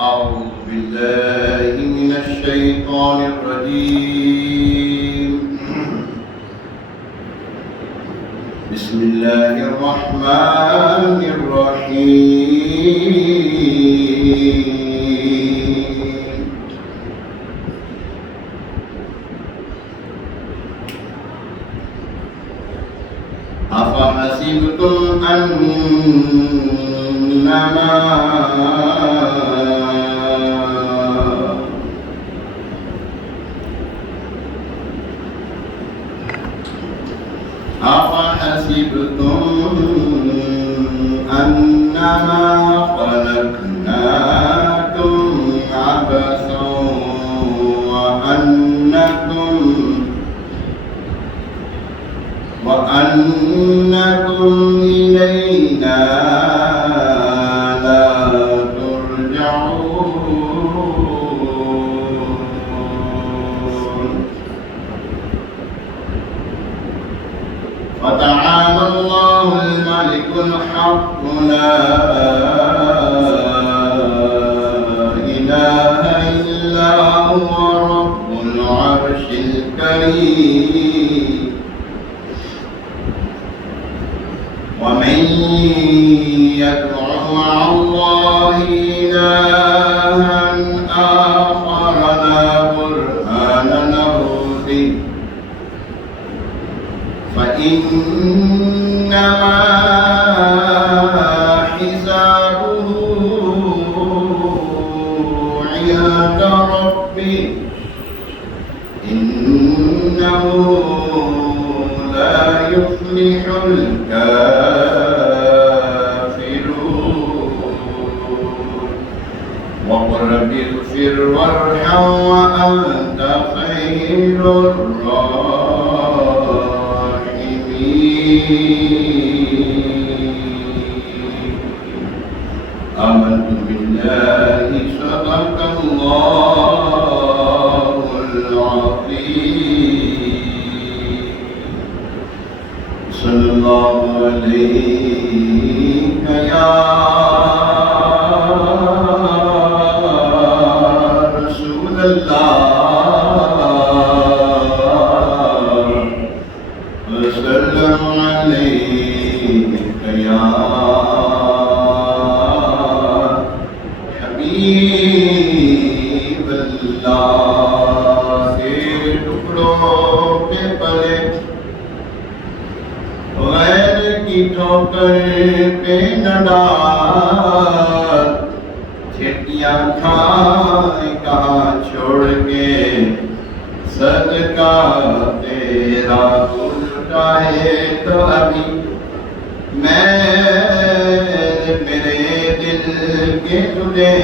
أعوذ بالله من الشيطان الرجيم. بسم الله الرحمن الرحيم. أفحسبتم أنما خلقناكم عبثا وأنكم إلينا لا ترجعون. فتعالى الله الملك الحق لا إله إلا هو رب العرش الكريم. ومن يدع مع الله إلها آخر لا برهان له به فإنما حسابه عند ربه إنه لا يفلح الكافرون. وقل رب اغفر وارحم وأنت خير آمنت بالله صدق الله العظيم. صلى الله عليك يا رسول الله وسلم عليك يا حبيب الله. تیرے ٹکڑوں پہ پلے غیر کی ٹھوکر پہ نہ ڈال، چھٹیاں کھائے کہاں چھوڑ کے صدقہ تیرا اٹھائے تو ابھی میرے دل کے تجھے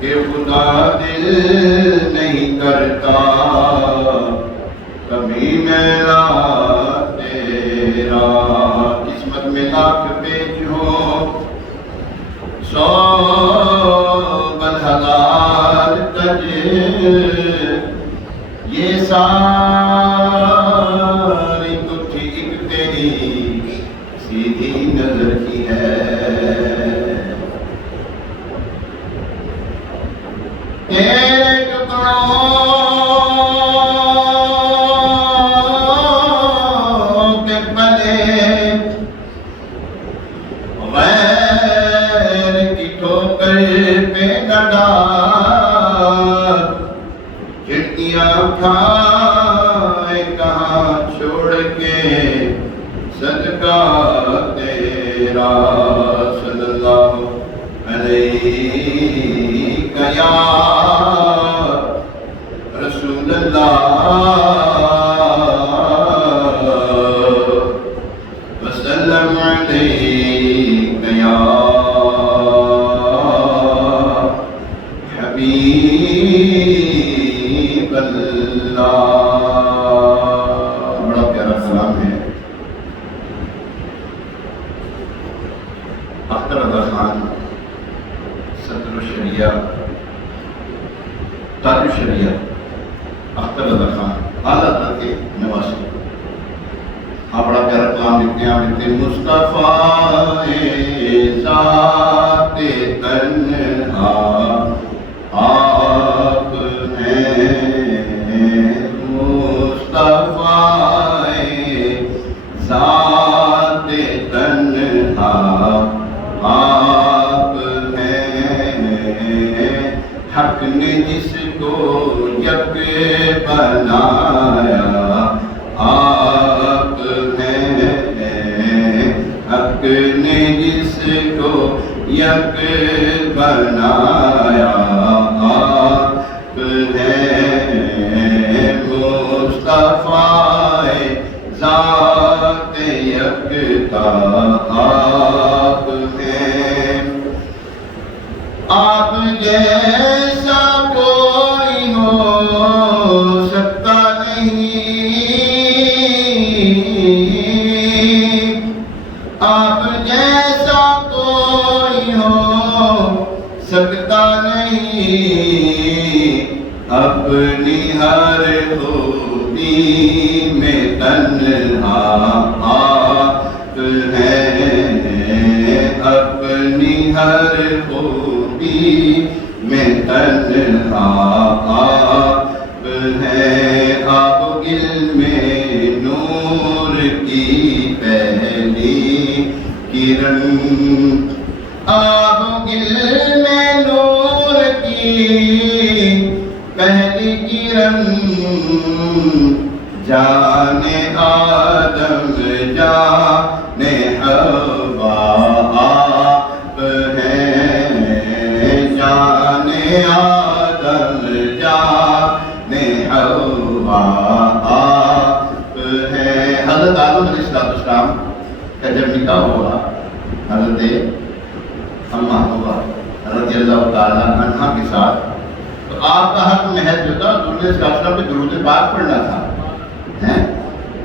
کہ خدا دل نہیں کرتا کبھی میرا تیرا. قسمت میں لاکھ پیج ہو، 100 ہزار تج، یہ ساری کچھ ایک تیری سیدھی نظر کی ہے. تیرے ٹکڑوں کے پلے غیر کی ٹھوکر پہ نہ ڈال، چھٹیاں کھائے کہاں چھوڑ کے صدقہ تیرا. صلی اللہ علیہ یا رسول اللہ وسلم علیک یا حبیب اللہ. بڑا پیارا کلام ہے. اختر رضا خان صدر الشریعہ تاج الشریعہ اختر رضا خان اعلیٰ در کے نواسی. آپ بڑا پیارا کلام لکھتے ہیں. مصطفیٰ ذات حق نے جس کو یک بنایا آپ ہیں، حق نے جس کو یک بنایا آپ ہیں، مصطفیٰ ذات یکتا آپ ہیں، آپ جیسا کوئی ہو سکتا نہیں، آپ جیسا کوئی ہو سکتا نہیں، اپنی ہر خوبی میں تنہا آپ ہیں، اپنی ہر خوبی میں تنہا آپ ہیں، آپ علم نور کی پہلی کرن، آپ علم نور کی پہلی کرن، جانے آدم جانے حوا آپ ہیں، جانے آدم جانے حوا آپ ہیں۔ حضرت آدم علیہ السلام کا جب نکاح ہوا حضرت اما حوا رضی اللہ تعالیٰ عنہا کے ساتھ، تو آپ کا حق محض جو تھا حضور صلی اللہ علیہ وسلم پہ درود پاک پڑھنا تھا،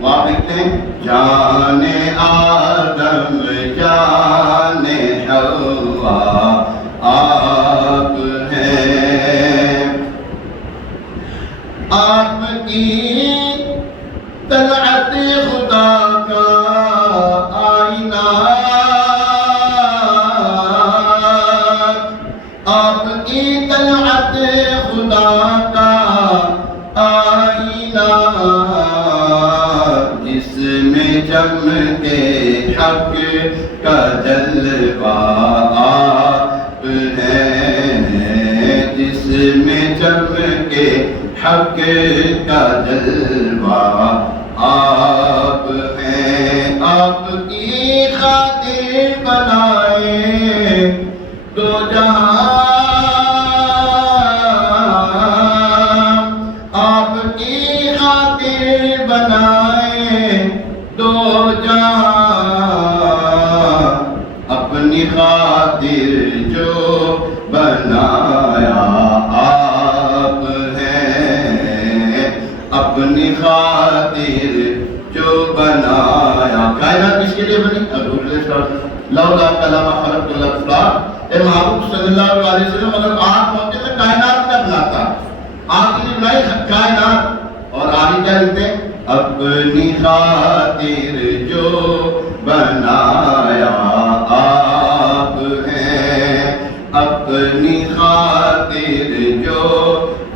وہ آپ لکھتے ہیں جانے آدم جانے حوا آپ ہیں، آپ کی طلعت خدا کا آئینہ، آپ کی طلعت خدا کا آئینہ، جس میں چمکے حق کا جلوہ آپ ہیں، جس میں چمکے حق کا جلوہ آپ ہیں، آپ کی خاطر بنائے دو جہاں، آپ کی خاطر بنائے دو جہاں، اپنی خاطر جو بنایا آپ ہیں، اپنی خاطر جو بنایا، کائنات کس کے لیے بنی؟ حضور علیہ السلام، لولا کلام خلق الافلاق، اے محبوب صلی اللہ علیہ وسلم اگر آپ ہوتے میں کائنات کا بناتا، آپ کی بنائی کائنات، اور آگے کیا لکھتے ہیں؟ اپنی خاطر جو بنایا آپ ہیں، اپنی خاطر جو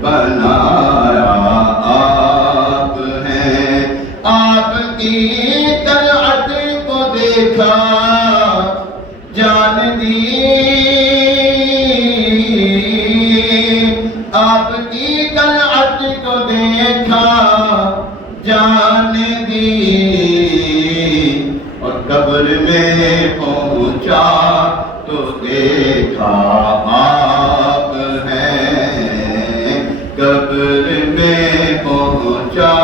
بنایا آپ ہیں، آپ کی طلعت کو دیکھا جان دی، آپ کی طلعت کو دیکھا جان دی، اور قبر میں پہنچا تو دیکھا آپ ہیں، قبر میں پہنچا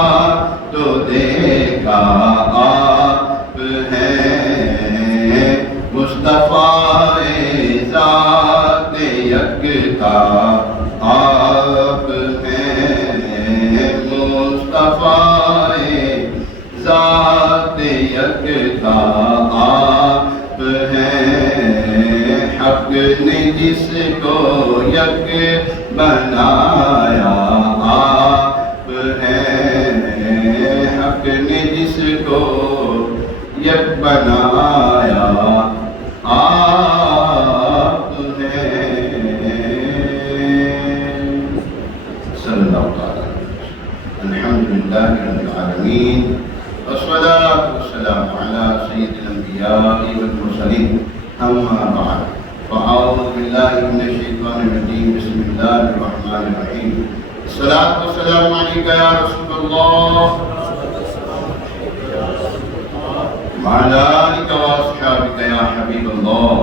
تو دیکھا آپ ہیں، مصطفیٰ ذات یکتا آپ ہیں، مصطفیٰ ذات یکتا آپ ہیں، حق نے جس کو یک بنایا آپ ہیں، حق نے جس کو یک بنایا آپ ہیں، صلی اللہ تعالیٰ الحمدللہ رب العالمین، والصلاة والسلام على سید الانبیاء والمرسلین، اما بعد فأعوذ بالله من الشيطان الرجيم بسم الله الرحمن الرحيم الصلاة والسلام عليك يا رسول الله وعلى آلك وأصحابك يا حبيب الله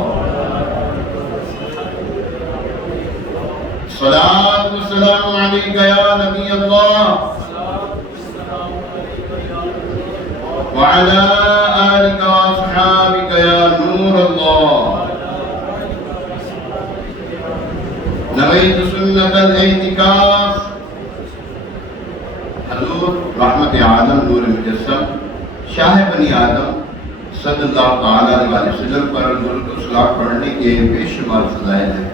الصلاة والسلام عليك يا نبي الله وعلى آلك وأصحابك يا نور الله نويت سنة الاعتكاف حضور رحمت عالم نور مجسم شاہ بنی آدم صلی اللہ تعالیٰ علیہ وسلم پر درود و سلام پڑھنے کے بے شمار فضائل ہیں۔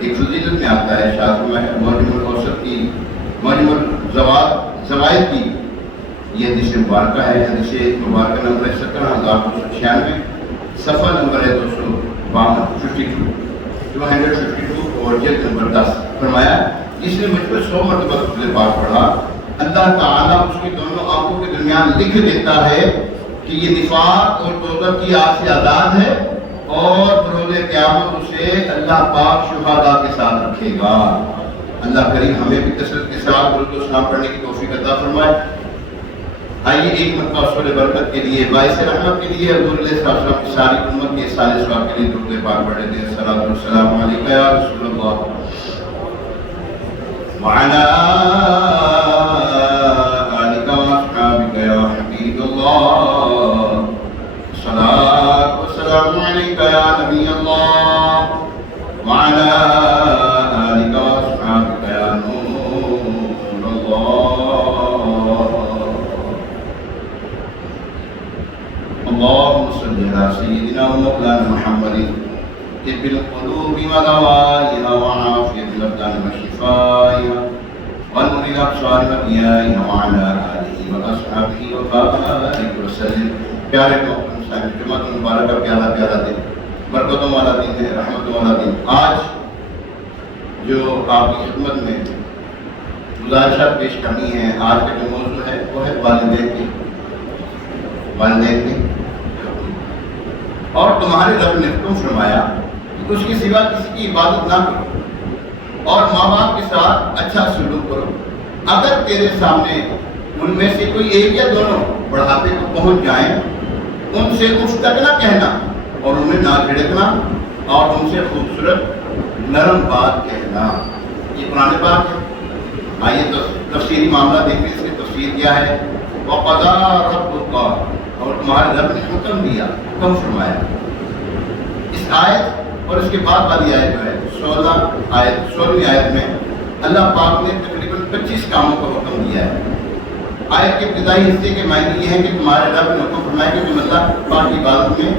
ایک فضیلت میں آتا ہے شاہ میں معجم الاوسط کی معجم الزوائد کی یہ حدیث مبارکہ ہے۔ حدیث مبارکہ نمبر 17296 صفحہ نمبر ہے 252 اور جلد نمبر 10 فرمایا جس نے مجھ پر 100 مرتبہ درود پاک پڑھا اللہ تعالیٰ اس کی دونوں آنکھوں کے درمیان لکھ دیتا ہے کہ یہ نفاق اور دوزخ کی آگ سے آزاد ہے اور بروز قیامت اسے اللہ پاک شہداء کے ساتھ رکھے گا۔ اللہ کریم ہمیں بھی کثرت کے ساتھ درود و سلام پڑھنے کی توفیق عطا فرمائے۔ آئیے ایک مرتبہ حصول برکت کے لیے باعث رحمت کے لیے حضور علیہ السلام کی ساری امت کے سال ثواب کے لیے درود پاک پڑھ لیتے ہیں۔ الصلاۃ والسلام علیک یا رسول اللہ وعلی آلک واصحابک یا حبیب اللہ الصلاۃ والسلام علیک یا نبی اللہ وعلی آلک واصحابک یا نور اللہ اللهم صل على سيدنا ومولانا محمد طب القلوب ودوائها وعافية الأبدان وشفائها ونور الأبصار وضيائها وعلى آله وأصحابه وبارك وسلم۔ پیارے محترم صاحب جمعہ مبارکہ پیارا دن برکتوں والا دن ہے، رحمتوں والا دن۔ آج جو آپ کی خدمت میں گزارشات پیش کرنی ہے، آج کا جو موضوع ہے وہ ہے والدین کے اور تمہارے رب نے حکم فرمایا کہ اس کے سوا کسی کی عبادت نہ کرو اور ماں باپ کے ساتھ اچھا سلوک کرو۔ اگر تیرے سامنے ان میں سے کوئی ایک یا دونوں بڑھاپے کو پہنچ جائیں ان سے اف تک نہ کہنا اور انہیں نہ جھڑکنا اور ان سے خوبصورت نرم بات کہنا۔ یہ قرآن پاک ہے۔ آئیے تو تفسیری معاملہ دیکھیں، اس کی تفسیر کیا ہے۔ وَقَضَىٰ رَبُّكَ اور تمہارے رب نے حکم دیا، حکم فرمایا۔ اس آیت اور اس کے بعد والی آیت جو ہے 16ویں آیت میں اللہ پاک نے تقریباً 25 کاموں کا حکم دیا ہے۔ آیت کے ابتدائی حصے کے معنی یہ ہے کہ تمہارے رب نے حکم فرمایا کہ تم اللہ پاک کی عبادت میں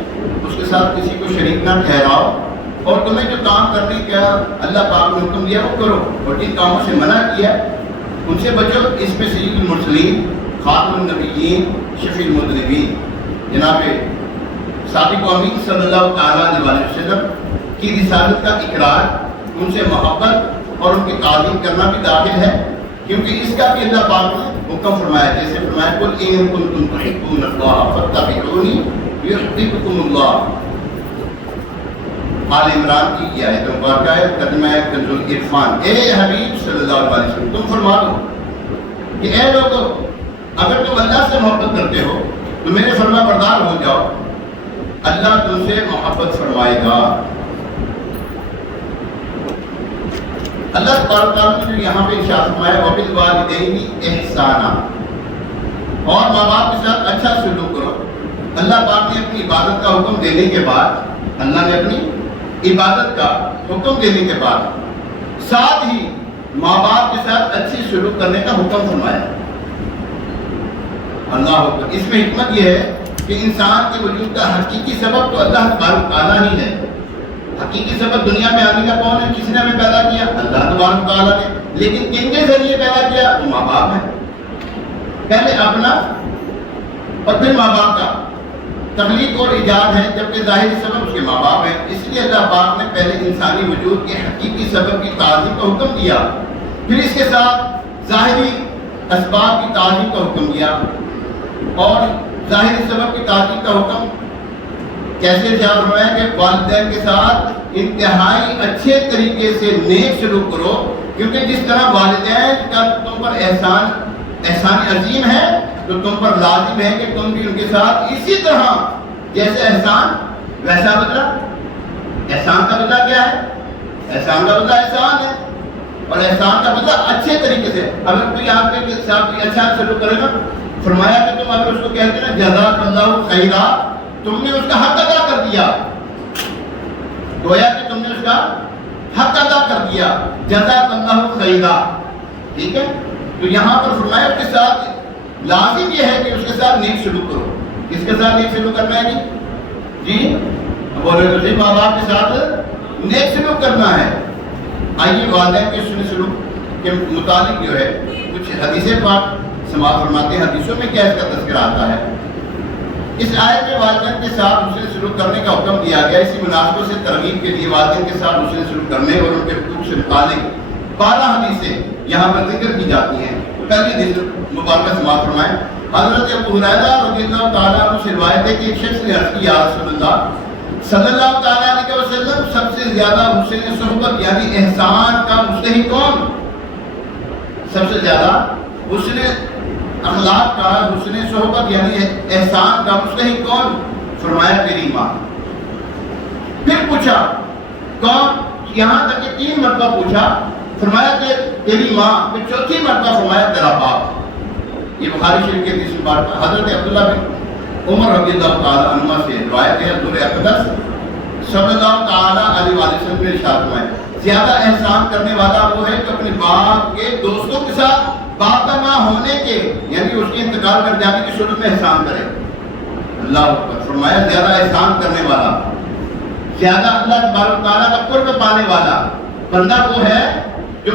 اس کے ساتھ کسی کو شریک نہ ٹھہراؤ اور تمہیں جو کام کرنے کا اللہ پاک نے حکم دیا وہ کرو اور جن کاموں سے منع کیا ان سے بچو۔ اس میں سید المرسلین، خاتم النبیین، شفیع المذنبین جناب صادق و امین صلی اللہ تعالیٰ علیہ وسلم کی رسالت کا اقرار، ان سے محبت اور ان کی تعظیم کرنا بھی داخل ہے، کیونکہ اس کا بھی اللہ پاک نے حکم فرمایا، جیسے فرمایا قل ان کنتم تحبون اللہ فاتبعونی یحببکم اللہ۔ آل عمران کی یہ آیت مبارکہ ہے، ترجمہ کنز العرفان۔ اے حبیب صلی اللہ علیہ وسلم تم فرما دو کہ اے لوگو اگر تم اللہ سے محبت کرتے ہو تو میرے فرما بردار ہو جاؤ، اللہ تم سے محبت فرمائے گا۔ اللہ تبارک تعالیٰ نے جو یہاں پہ ارشاد فرمایا وَبِالْوَالِدَيْنِ إِحْسَانًا اور ماں باپ کے ساتھ اچھا سلوک کرو۔ اللہ پاک نے اپنی عبادت کا حکم دینے کے بعد، اللہ نے اپنی عبادت کا حکم دینے کے بعد ساتھ ہی ماں باپ کے ساتھ اچھی سلوک کرنے کا حکم فرمایا۔ اللہ اکبر۔ اس میں حکمت یہ ہے کہ انسان کے وجود کا حقیقی سبب تو اللہ تبارک تعالیٰ ہی ہے۔ حقیقی سبب دنیا میں آنے کا کون ہے؟ کس نے ہمیں پیدا کیا؟ اللہ تبارک تعالیٰ نے۔ لیکن کن کے ذریعے پیدا کیا؟ وہ ماں باپ ہے۔ پہلے اپنا اور پھر ماں باپ کا تخلیق اور ایجاد ہے، جبکہ ظاہری سبب اس کے ماں باپ ہیں۔ اس لیے اللہ پاک نے پہلے انسانی وجود کے حقیقی سبب کی تعظیم کا حکم دیا، پھر اس کے ساتھ ظاہری اسباب کی تعظیم کا حکم دیا اور ظاہری سبب کی تعظیم کا حکم کیسے ارشاد فرمایا کہ والدین کے ساتھ انتہائی اچھے طریقے سے نیک سلوک کرو، کیونکہ جس طرح والدین کا تم پر احسان عظیم ہے تو تم پر لازم ہے کہ تم بھی ان کے ساتھ اسی طرح جیسے احسان ویسا بدلہ۔ احسان کا بدلہ کیا ہے؟ احسان کا بدلہ احسان ہے، اور احسان کا بدلہ اچھے طریقے سے۔ اگر کوئی آپ کے ساتھ اچھا سلوک کرے گا، فرمایا کہ تم اگر اس کو کہتے ہیں جزاک اللہ خیرا، تم نے اس کا حق ادا کر دیا، گویا کہ تم نے اس کا حق ادا کر دیا، جزاک اللہ خیرا، ٹھیک ہے؟ تو یہاں پر فرمایا اس کے ساتھ لازم یہ ہے کہ اس کے ساتھ نیک سلوک کرو۔ کس کے ساتھ نیک سلوک کرنا ہے جی؟ بولے تو جی ماں باپ کے ساتھ نیک سلوک کرنا ہے۔ آئیے والدین کے حسن سلوک کے متعلق جو ہے کچھ حدیثیں پاک سماعت فرماتے ہیں، حدیثوں میں کیا اس کا تذکرہ آتا ہے۔ اس آیت میں والدین کے ساتھ حسن سلوک کرنے کا حکم دیا گیا، اسی مناسبت سے ترغیب کے لیے والدین کے ساتھ حسن سلوک کرنے اور ان کے حقوق سے متعلق 12 حدیثیں یہاں پر ذکر کی جاتی ہیں۔ پہلی حدیث مبارکہ سماعت فرمائیں۔ حضرت ابو ہریرہ رضی اللہ تعالیٰ عنہ سے روایت ہے کہ ایک شخص نے عرض کی یا رسول اللہ صلی اللہ تعالیٰ علیہ وسلم، سب سے زیادہ حسن صحبت یعنی احسان کا مستحق کون؟ سب سے زیادہ حسن اخلاق کا، حسن صحبت یعنی احسان کا مستحق کون؟ فرمایا تیری ماں۔ پھر پوچھا کون؟ یہاں تک کہ 3 مرتبہ پوچھا، فرمایا کہ تیری ماں۔ پھر چوتھی مرتبہ فرمایا تیرا باپ۔ یہ بخاری شریف کے حدیث مبارک حضرت عبداللہ بن عمر رضی اللہ تعالیٰ عنہ سے روایت ہے، حضور اقدس صلی اللہ تعالیٰ علیہ وسلم نے ارشاد فرمایا زیادہ احسان کرنے والا وہ ہے کہ اپنے باپ کے دوستوں کے ساتھ باپ کا نہ ہونے کے یعنی اس کے انتقال کر جانے کی صورت میں احسان کرے۔ اللہ اکبر۔ فرمایا زیادہ احسان کرنے والا، زیادہ اللہ تبارک تعالیٰ کا قرب پانے والا بندہ وہ ہے جو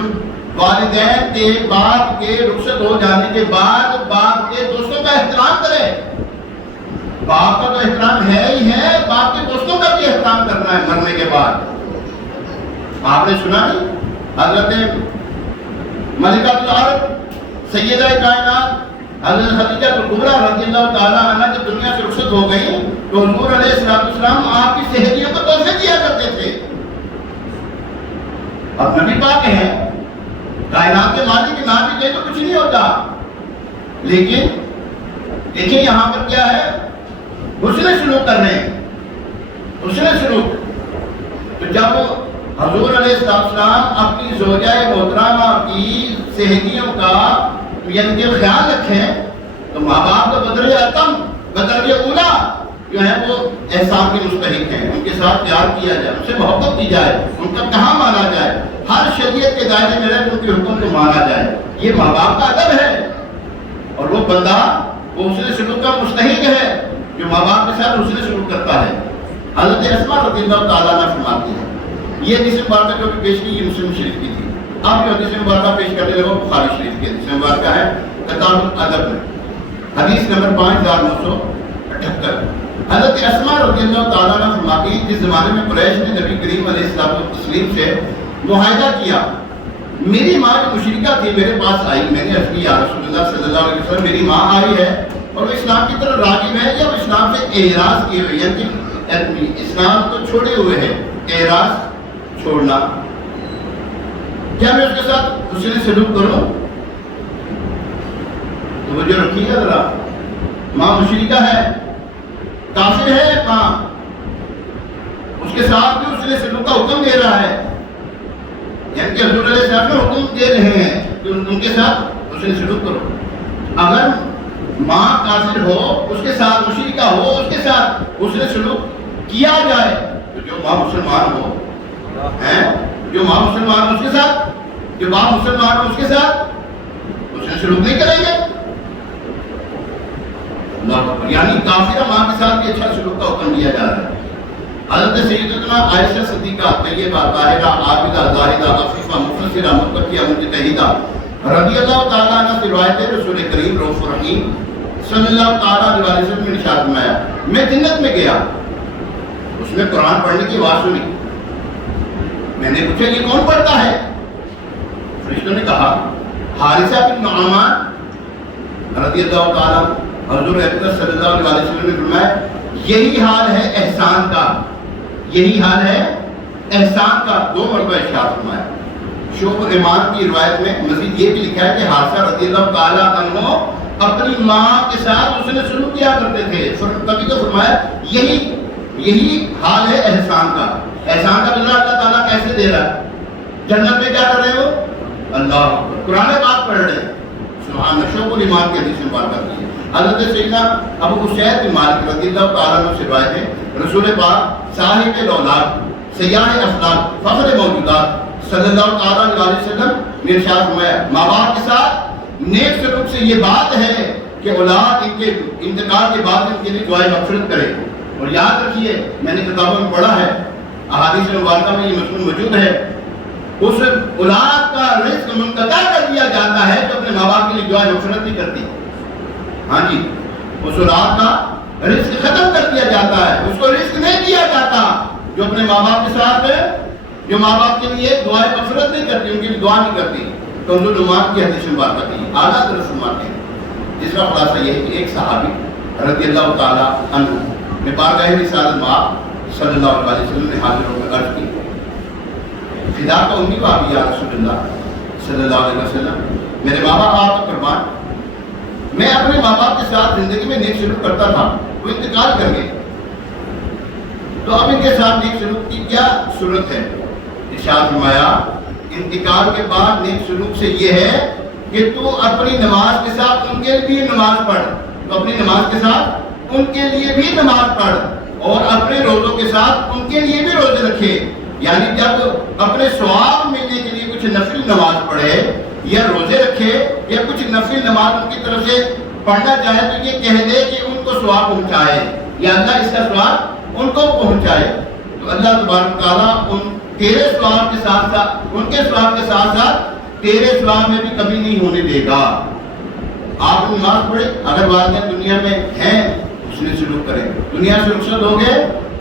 والدین کے باپ کے رخصت ہو جانے کے بعد باپ کے دوستوں کا احترام کرے۔ باپ کا تو احترام ہے ہی ہے، باپ کے دوستوں کا بھی احترام کرنا ہے مرنے کے بعد۔ آپ نے سنا نہیں حضرت ملکہ العرب سیدہ کائنات حضرت خدیجہ کبریٰ رضی اللہ تعالیٰ عنہ جب دنیا سے رخصت ہو گئی تو حضور علیہ السلام آپ کی سہیلیوں کو تحفے دیا کرتے تھے۔ اب نبی پاک ہیں، کائنات کے مالک کے نام بھی دے تو کچھ نہیں ہوتا، لیکن دیکھیں یہاں پر کیا ہے؟ حسن سلوک کر رہے ہیں، حسن سلوک۔ تو جب حضور علیہ السلام اپنی زوجہ محترمہ کی سہیلیوں کا یعنی کہ خیال رکھیں تو ماں باپ کا بدر اتم بدر اولا جو ہے وہ احسان کے مستحق ہیں، ان کے ساتھ پیار کیا جائے، ان سے محبت کی جائے، ان کا کہاں مانا جائے، ہر شریعت کے دائرے میں رہ ان کے حکم کو مانا جائے۔ یہ ماں باپ کا ادب ہے، اور وہ بندہ وہ حسن سلوک کا مستحق ہے جو ماں باپ کے ساتھ حسن سلوک کرتا ہے۔ حضرت اسماء رضی اللہ تعالیٰ عنہ فرماتی ہے، یہ حدیث مبارکہ جو بھی پیش کی یہ مسلم شریف کی تھی، آپ جو حدیث مبارکہ پیش کرنے لگو بخاری شریف کی حدیث مبارکہ ہے کتاب الادب میں، حدیث نمبر 5978۔ حضرت اسماء رضی اللہ تعالیٰ عنہ فرماتی ہیں جس زمانے میں قریش نے نبی کریم علیہ السلام سے معاہدہ کیا، میری ماں جو مشرکہ تھی میرے پاس آئی، میں نے عرض کی یا رسول اللہ صلی اللہ علیہ وسلم میری ماں آئی ہے اور وہ اسلام کی طرف راغب ہے یا وہ اسلام سے اعراض کیے ہوئے یعنی اسلام کو چھوڑے ہوئے ہیں، اعراض چھوڑنا، کیا میں اس کے ساتھ حسن سلوک کروں؟ تو وہ جو رکھیے گا ذرا، ماں مشرکہ ہے، کافر ہے ماں، اس کے ساتھ بھی حسن سلوک کا حکم دے رہا ہے، یعنی کہ حضور علیہ السلام نے حکم دے رہے ہیں کہ ان کے ساتھ حسن سلوک کرو۔ اگر ماں کافر ہو، اس کے ساتھ مشرکہ ہو، اس کے ساتھ حسن سلوک کیا جائے تو جو ماں مسلمان ہو، جو ماں مسلمان ہو اس کے ساتھ، جو باپ مسلمان ہو اس کے ساتھ حسن سلوک نہیں کریں گے، یعنی کافرہ ماں کے ساتھ بھی اچھا سلوک کا حکم دیا جا رہا ہے۔ حضرت سیدتنا عائشہ صدیقہ طیبہ طاہرہ عابدہ زاہدہ عفیفہ مفسرہ متقیہ مجتہدہ رضی اللہ تعالیٰ عنہ سے روایت ہے، رسول کریم رؤوف رحیم صلی اللہ تعالیٰ علیہ وسلم نے ارشاد فرمایا میں جنت میں گیا، اس میں قرآن پڑھنے کی آواز سنی، میں نے پوچھا یہ کون پڑھتا ہے؟ فرشتوں نے کہا حارثہ بن نعمان رضی اللہ تعالیٰ۔ حضور اکرم صلی اللہ علیہ وسلم نے فرمایا یہی حال ہے احسان کا، یہی حال ہے احسان کا. 2 مرتبہ ارشاد فرمایا. شعب ایمان کی روایت میں مزید یہ بھی لکھا ہے کہ حادثہ رضی اللہ تعالیٰ عنہ اپنی ماں کے ساتھ اس نے سلوک کیا کرتے تھے. کبھی تو فرمایا یہی حال ہے احسان کا. احسان کا بدلہ اللہ تعالیٰ کیسے دے رہا ہے؟ جنت میں کیا کر رہے ہو؟ اللہ قرآن پاک پڑھ رہے ہیں. سبحان اللہ. شعب ایمان کی حدیث میں بات کرتی ہے. حضرت سیدنا ابو حسین بن مالک رضی اللہ تعالیٰ عنہ سے روایت ہے رسول پاک صاحب الاولاد سیاح افلاک فخر موجودات صلی اللہ تعالیٰ علیہ وسلم نے ارشاد فرمایا ماں باپ کے ساتھ نیک سلوک سے یہ بات ہے کہ اولاد ان کے انتقال کے بعد ان کے لیے دعائیں مغفرت کرے. اور یاد رکھیے میں نے کتابوں میں پڑھا ہے، احادیث مبارکہ میں یہ مضمون موجود ہے، اس اولاد کا رزق منقطع کر دیا جاتا ہے جو اپنے ماں باپ کے لیے دعائیں مغفرت نہیں کرتی. ہاں جی، اس اولاد کا رزق ختم کر دیا جاتا ہے، اس کو رزق نہیں دیا جاتا جو اپنے ماں باپ کے ساتھ جو ماں باپ کے لیے دعائیں مغفرت نہیں کرتی، ان کے لیے دعا نہیں کرتی. تو حضور نماز کی حدیث میں بات کرتی ہے اعلیٰ درس فرماتے ہیں، جس کا خلاصہ یہ ہے کہ ایک صحابی رضی اللہ تعالیٰ عنہ نے بارگاہ رسالت مآب صلی اللہ علیہ وسلم نے حاضر ہو کر عرض کی فدا کا امی بابی یا رسول اللہ صلی اللہ علیہ وسلم، میرے ماں باپ آپ کا قربان، میں اپنے ماں باپ کے ساتھ زندگی میں نیک سلوک کرتا تھا، وہ انتقال کر گئے، تو اب ان کے ساتھ نیک سلوک کی کیا صورت ہے؟ ارشاد فرمایا انتقال کے بعد نیک سلوک سے یہ ہے کہ تو اپنی نماز کے ساتھ ان کے لیے نماز پڑھ، تو اپنی نماز کے ساتھ ان کے لیے بھی نماز پڑھ اور اپنے روزوں کے ساتھ ان کے لیے بھی روزے رکھے. یعنی جب اپنے ثواب ملنے کے لیے کچھ نفل نماز پڑھے یا روزے رکھے یا کچھ نفل نماز ان کی طرف سے پڑھنا چاہے تو یہ کہہ دے کہ ان کو ثواب پہنچائے یا اللہ اس کا ثواب ان کو پہنچائے. تو اللہ تبارک تعالیٰ ان تیرے ثواب کے ساتھ ساتھ ان کے ثواب کے ساتھ ساتھ تیرے ثواب میں بھی کمی نہیں ہونے دے گا. آپ نماز پڑھے، اگر والدین دنیا میں ہیں اس نے سلوک کریں، دنیا سے رخصت ہو گئے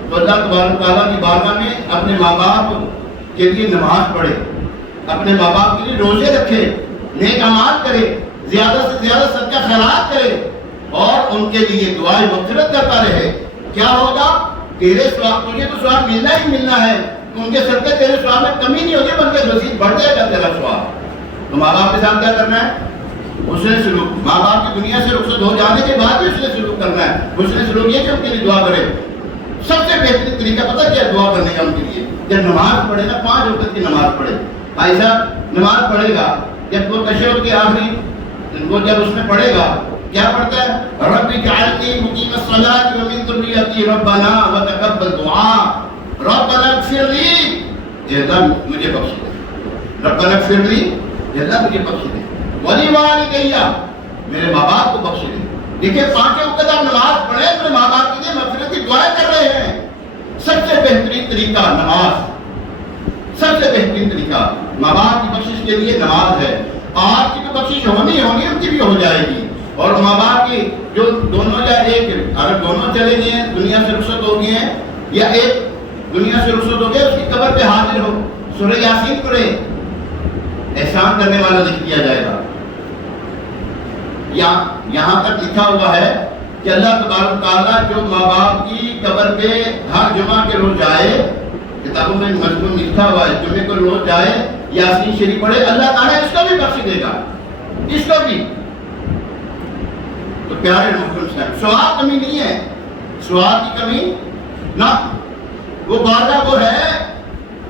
تو اللہ تبارک تعالیٰ کی بارگاہ میں اپنے ماں باپ کے لیے نماز پڑھے، اپنے ماں باپ کے لیے روزے رکھے، نیک اعمال کرے، زیادہ سے زیادہ صدقہ خیرات کرے اور ان کے لیے دعائیں مغفرت کرتا رہے. کیا ہوگا؟ تیرے ثواب، تجھے تو ثواب ملنا ہی ملنا ہے، ان کے صدقے تیرے ثواب میں کمی نہیں ہوگی بلکہ مزید بڑھ جائے گا تیرا ثواب. تو ماں باپ کے ساتھ کیا کرنا ہے؟ حسن سلوک. ماں باپ کی دنیا سے رخصت ہو جانے کے بعد بھی حسن سلوک کرنا ہے. حسن سلوک یہ کہ ان کے لیے دعا کرے. سب سے بہترین طریقہ پتہ کیا ہے دعا کرنے کا ان کے لیے؟ جب نماز پڑھے نا 5 وقت کی نماز پڑھے، بھائی صاحب نماز پڑھے گا جب وہ تشہد کے آخری وہ جب اس میں پڑھے گا کیا پڑھتا ہے؟ رب اجعلنی مقیم الصلاۃ ومن ذریتی ربنا وتقبل دعا ربنا اغفر لی، اے اللہ مجھے بخش دے، ربنا اغفر لی، اے اللہ مجھے بخش دے، ولیوالدی میرے ماں باپ کو بخش دے. دیکھیں 5 وقت آپ نماز پڑھیں اپنے ماں باپ کے لیے مغفرت کی دعائیں کر رہے ہیں. سب سے بہترین طریقہ نماز، سب سے بہترین طریقہ ماں باپ کی بخشش کے لیے نماز ہے. آپ کی تو بخشش ہونی ان کی بھی ہو جائے گی. اور ماں باپ کی جو دونوں یا ایک، اگر دونوں چلے گئے ہیں دنیا سے رخصت ہو گئے ہیں یا ایک دنیا سے رخصت ہو گیا اس کی قبر پہ حاضر ہو، سورہ یاسین پڑھے، احسان کرنے والا لکھ دیا جائے گا. یہاں تک لکھا ہوا ہے کہ اللہ تبارک تعالیٰ جو ماں باپ کی قبر پہ ہر جمعہ کے روز جائے، کتابوں میں مضمون لکھا ہوا ہے جمعے کو روز جائے یاسین شریف پڑھے، اللہ تعالیٰ اس کو بھی بخش دے گا، اس کو بھی. تو پیارے محترم صاحب ثواب کمی نہیں ہے، ثواب کی کمی نہ، وہ بارگاہ وہ ہے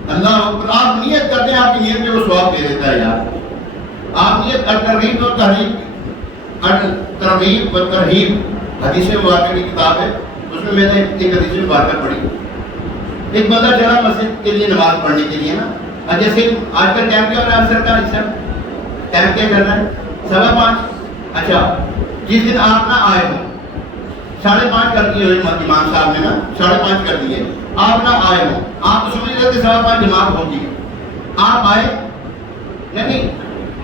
اللہ. آپ نیت کرتے ہیں آپ کی نیت میں وہ ثواب دے دیتا ہے. یار آپ نیت ترغیب اور ترغیب و ترہیب حدیث مبارکہ کی کتاب ہے، اس میں میں نے ایک حدیث مبارکہ پڑھی. ایک بندہ چلا مسجد کے لیے نماز پڑھنے کے لیے نا، جیسے آج کا ٹائم کیا ہو رہا ہے سر کا حصہ ٹائم کیا کر رہا ہے 5:15. اچھا جس دن آپ نہ آئے ہو 5:30 کر دیے امام صاحب نے نا 5:30 کر دیے، آپ نہ آئے ہو، آپ تو سمجھ رہے تھے 5:15 جماعت ہوگی، آپ آئے نہیں،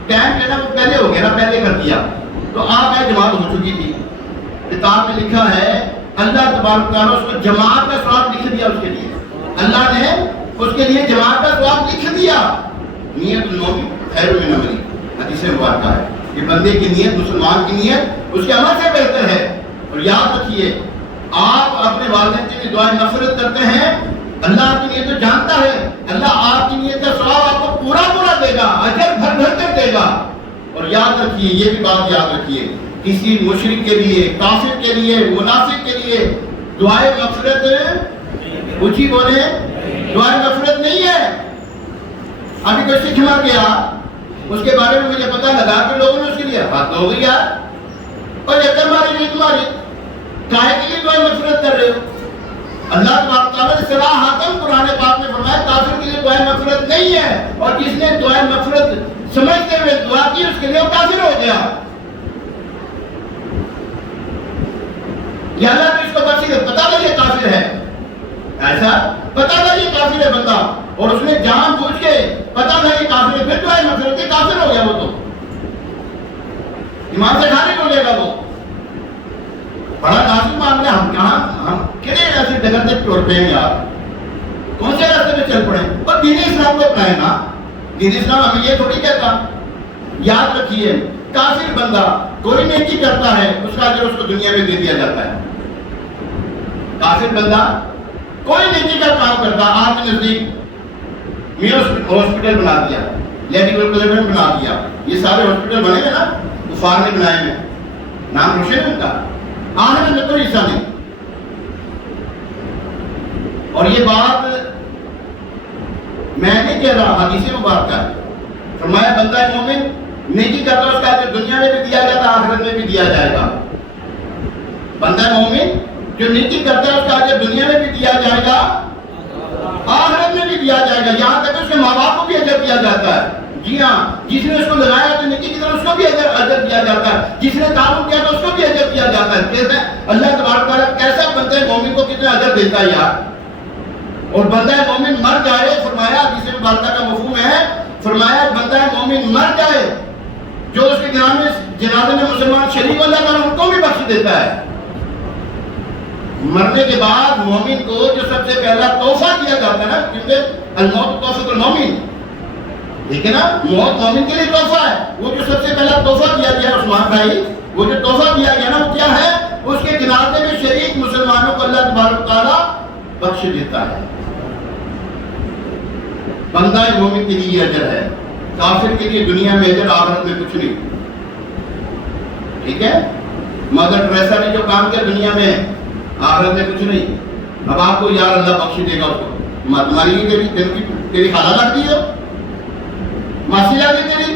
ٹائم جو ہے نا وہ پہلے ہو گیا نا، پہلے کر دیا تو آپ آئے جماعت ہو چکی تھی. کتاب میں لکھا ہے اللہ تبارک تعالیٰ اس کو جماعت کا ثواب لکھ دیا، اس کے لیے اللہ نے اس کے لیے جماعت کا ثواب لکھ دیا. نیت المومن خیر من عملی حدیث مبارکہ ہے کہ بندے کی نیت، مسلمان کی نیت اس کے عمل سے بہتر ہے. اور یاد رکھیے آپ اپنے والدین کے لیے دعائیں مغفرت کرتے ہیں، اللہ آپ کی نیت کو جانتا ہے، اللہ آپ کی نیت کا ثواب آپ کو پورا پورا دے گا، اجر بھر بھر کر دے گا۔ اور یاد رکھیے، یہ بھی بات یاد رکھیے، کسی مشرک کے لیے، کافر کے لیے، منافق کے لیے دعائیں مغفرت اونچی بولے، دعائیں مغفرت نہیں ہے۔ ابھی کوئی سکھ مر گیا، اس کے بارے میں مجھے پتہ لگا کہ لوگوں نے اس کے لیے بات ہو گئی یار، اور یہ تمہاری نہیں تمہاری، کاہے کے لیے دعائیں مغفرت کر رہے ہو؟ اللہ تبارک تعالیٰ نے صراحتاً قرآن پاک میں فرمایا کافر کے لیے دعائیں مغفرت نہیں ہے، اور جس نے دعائیں مغفرت سمجھتے ہوئے دعا کی اس کے لیے وہ کافر ہو گیا۔ یا اللہ نے اس کو بچی دے، پتا تھا یہ کافر ہے، ایسا پتا تھا یہ کافر ہے بندہ، اور اس نے جان بوجھ کے پتا تھا یہ کافر ہے، پھر دعائیں مغفرت کے کافر ہو گیا، وہ تو ایمان سے کھانے کو لے گا، وہ بڑا نازک معاملہ۔ ہم کہنے ایسے جگہ سے ٹور پہ ہیں یار، کون سے راستے پہ چل پڑے؟ اور دین اسلام کو اپنائے نا، دین اسلام ہمیں یہ تھوڑی کہتا۔ یاد رکھیے، کافر بندہ کوئی نیکی کرتا ہے، اس کا اجر اس کو دنیا میں دے دیا جاتا ہے۔ کافر بندہ کوئی نیکی کا کام کرتا، آپ کے نزدیک ہاسپٹل بنا دیا، لیڈیکل کلینک بنا دیا، یہ سارے ہاسپٹل بنے ہیں نا، کفار نے بنائے ہیں، نام روشن ہے ان کا، آخرت میں کوئی حصہ نہیں۔ اور یہ بات میں نہیں کہہ رہا، حدیث مبارکہ ہے، فرمایا بندہ مومن نیکی کرتا ہے، اس کا اجر دنیا میں بھی دیا جاتا ہے، آخرت میں بھی دیا جائے گا۔ بندہ مومن جو نیکی کرتا ہے اس کا اجر دنیا میں بھی دیا جائے گا، آخرت میں بھی دیا جائے گا، یہاں تک اس کے ماں باپ کو بھی اجر دیا جاتا ہے۔ جی ہاں، جس نے اس کو لگایا تو نیکی کی طرف اس کو بھی اجر دیا جاتا ہے، جس نے تعاون کیا تو اس کو بھی اجر دیا جاتا ہے۔ کیسے اللہ تبارک تعالیٰ کیسا بندہ مومن کو کتنا اجر دیتا ہے یار۔ اور بندہ مومن مر جائے، فرمایا حدیث مبارکہ کا مفہوم ہے، فرمایا بندہ مومن مر جائے، جو اس کے جنازے میں مسلمان شریک اللہ تعالیٰ ان کو بھی بخش دیتا ہے۔ مرنے کے بعد مومن کو جو سب سے پہلا تحفہ دیا جاتا ہے نا، کیونکہ الموت تحفۃ المومن، ٹھیک ہے نا، موت مومن کے لیے تحفہ ہے، وہ جو سب سے پہلا تحفہ دیا گیا عثمان بھائی، وہ جو تحفہ دیا گیا نا وہ کیا ہے؟ اس کے جنازے میں شریک مسلمانوں کو اللہ تبارک تعالیٰ بخش دیتا ہے۔ بندہ مومن کے لیے اجر ہے، کافر کے لیے دنیا میں اجر، آخرت میں کچھ نہیں، ٹھیک ہے؟ مگر ٹریسا نے جو کام کیا دنیا میں، آخرت میں کچھ نہیں۔ اب آپ کو یار اللہ بخش دے گا اس کو، تمہاری تیری خالہ لگتی ہے، ماسی لگتی تیری،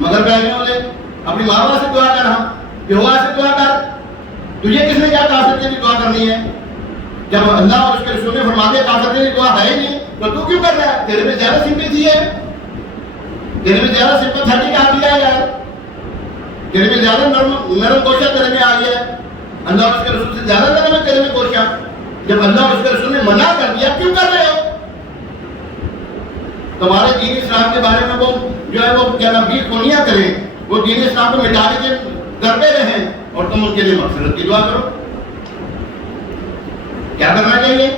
مگر بہنیں والے اپنی ماں باپ سے دعا کر، ہم بیوہ سے دعا کر، تجھے کس نے کیا کافر کے لیے دعا کرنی ہے؟ جب اللہ اور اس کے رسول نے فرما دیا کافر کے لیے دعا ہے ہی نہیں، تو کیوں کر رہا ہے؟ تیرے میں زیادہ سمپیتھی ہے، تیرے میں زیادہ سمپیتھی آ گیا ہے یار، تیرے میں زیادہ نرم گوشہ تیرے میں آ گیا ہے، اللہ اور اس کے رسول سے زیادہ نرم ہے تیرے میں گوشہ۔ جب اللہ اور اس کے رسول نے منع کر دیا، کیوں کر رہے ہو؟ تمہارے دین اسلام کے بارے میں وہ جو ہے وہ کیا نبی کونیاں کریں، وہ دین اسلام کو مٹانے کے کرتے رہیں، اور تم ان کے لیے مغفرت کی دعا کرو۔ کیا کرنا چاہیے؟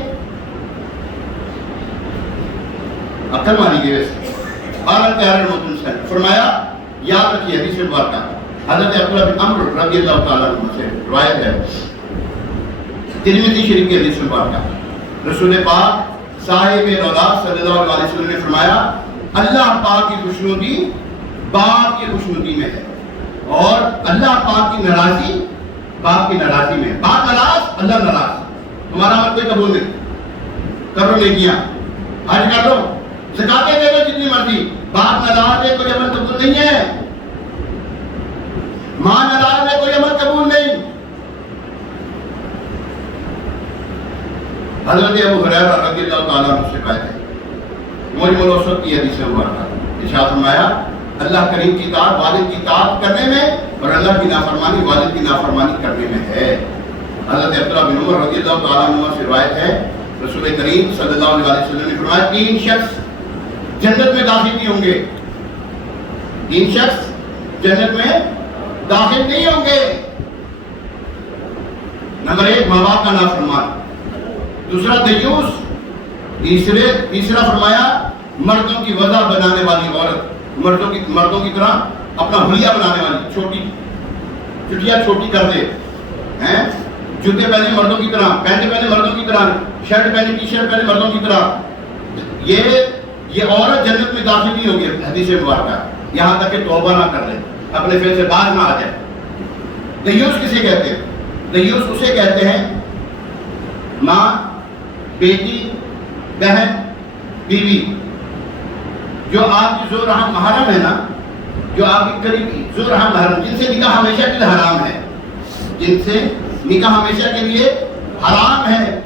عقل مانی گئی ویسے بارہ پیارے محترم سے فرمایا، یاد رکھیے حدیث مبارکہ حضرت عبداللہ بن عمرو رضی اللہ تعالیٰ عنہ سے روایت ہے، ترمذی شریف کی حدیث مبارکہ، رسول پاک صاحب رولاد صلی اللہ علیہ وسلم نے فرمایا اللہ پاک کی خوشنودی باپ کی خوشنودی میں ہے، اور اللہ پاک کی ناراضی باپ کی ناراضی میں ہے۔ باپ ناراض، اللہ ناراض، تمہارا عمل کوئی قبول نہیں، کرو نیکیاں، حج کر لو، زکاتیں دے دو جتنی مرضی، باپ ناراض ہے کوئی عمل قبول نہیں ہے، ماں ناراض ہے کوئی عمل قبول نہیں۔ حضرت ابو ہریرہ رضی اللہ تعالیٰ عنہ سے روایت ہے، مجمع الاوسط کی حدیث مبارکہ، ارشاد فرمایا اللہ کریم کی اطاعت والد کی اطاعت کرنے میں، اور اللہ کی نافرمانی والد کی نافرمانی کرنے میں ہے۔ حضرت عبداللہ بن عمر رضی اللہ تعالیٰ عنہ سے روایت ہے، رسول کریم صلی اللہ علیہ وسلم نے فرمایا تین شخص جنت میں داخل نہیں ہوں گے، تین شخص جنت میں داخل نہیں ہوں گے۔ نمبر ایک، ماں باپ کا نافرمان، دوسرا دیوس، تیسرا فرمایا مردوں کی وضع بنانے والی عورت، مردوں کی طرح اپنا حلیہ بنانے والی، چھوٹی چٹیا چھوٹی کر دے ہیں، جوتے پہنے مردوں کی طرح، پینٹ پہنے مردوں کی طرح، شرٹ پہنے، ٹی شرٹ پہنے مردوں کی طرح، یہ عورت جنت میں داخل نہیں ہوگی حدیث مبارکہ، یہاں تک کہ توبہ نہ کر لے، اپنے فعل سے باز نہ آ جائے۔ دیوس کسے کہتے ہیں؟ دیوس اسے کہتے ہیں ماں، بیٹی، بہن، بیوی، جو آپ کی ذو رحم محرم ہے نا، جو آپ کی قریبی ذو رحم محرم، جن سے نکاح ہمیشہ کے لیے حرام ہے، جن سے نکاح ہمیشہ کے لیے حرام ہے،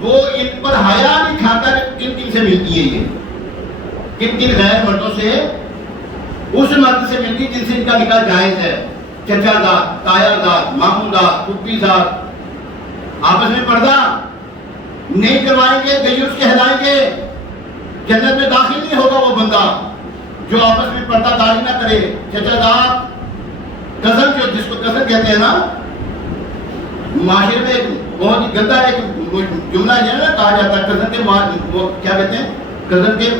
وہ ان پر حیا نہیں کھاتا کہ کن کن سے ملتی ہے، یہ کن کن غیر مردوں سے، اس مرد سے ملتی جن سے ان کا نکاح جائز ہے، چچا زاد، تایا زاد، ماموں زاد، پھوپھی زاد، آپس میں پردہ نہیں کروائیں گے، دیوس کہلائیں گے، جنت میں داخل نہیں ہوگا وہ بندہ جو آپس میں پردہ داری نہ کرے۔ چچا زاد، کزن، جو جس کو کزن کہتے ہیں نا، معاشرے میں ایک بہت ہی گندا ایک جملہ ہے نا، کہا جاتا ہے کزن کے وہ کیا کہتے ہیں، کزن کے